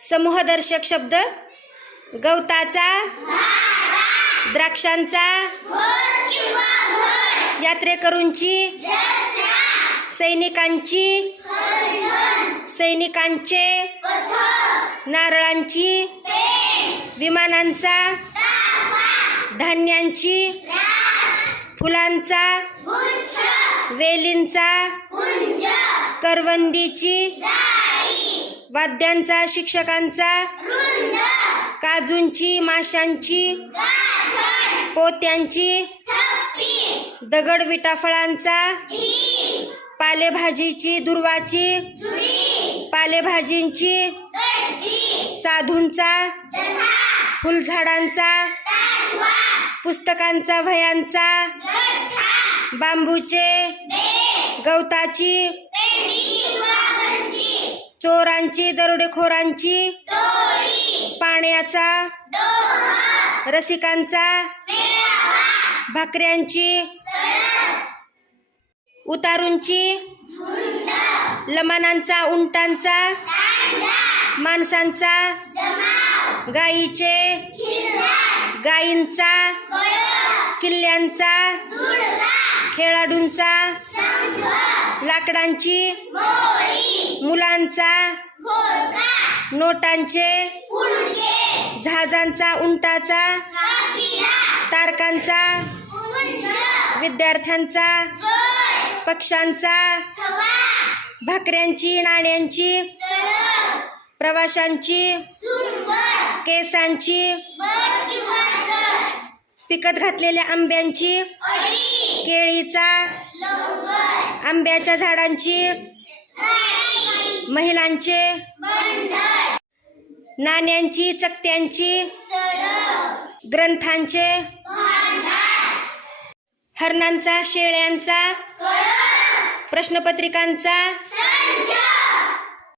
समूहदर्शक शब्द गवताचा द्राक्षांचा यात्रेकरूंची सैनिकांची सैनिकांचे नारळांची विमानांचा धान्यांची फुलांचा वेलींचा करवंदीची वाद्यांचा शिक्षकांचा. काजूंची माशांची. पोत्यांची. दगड विटाफळांचा. पालेभाजीची दुर्वाची. पालेभाजींची. साधूंचा. फुलझाडांचा. पुस्तकांचा वह्यांचा बांबूचे. गवताची. चोरांची दरोडेखोरांची. पाण्याचा. रसिकांचा. भाकऱ्यांची. उतारूंची. लमानांचा उंटांचा. माणसांचा. गाईचे. गायींचा. किल्ल्यांचा. खेळाडूंचा. लाकडांची. मुलांचा नोटांचे जहाजांचा उंटाचा तारकांचा विद्यार्थ्यांचा पक्ष्यांचा भाकऱ्यांची नाण्यांची प्रवाशांची केसांची पिकत घातलेल्या आंब्यांची केळीचा आंब्याच्या झाडांची महिलांचे नाण्यांची चकत्यांची ग्रंथांचे हरणांचा शेळ्यांचा प्रश्नपत्रिकांचा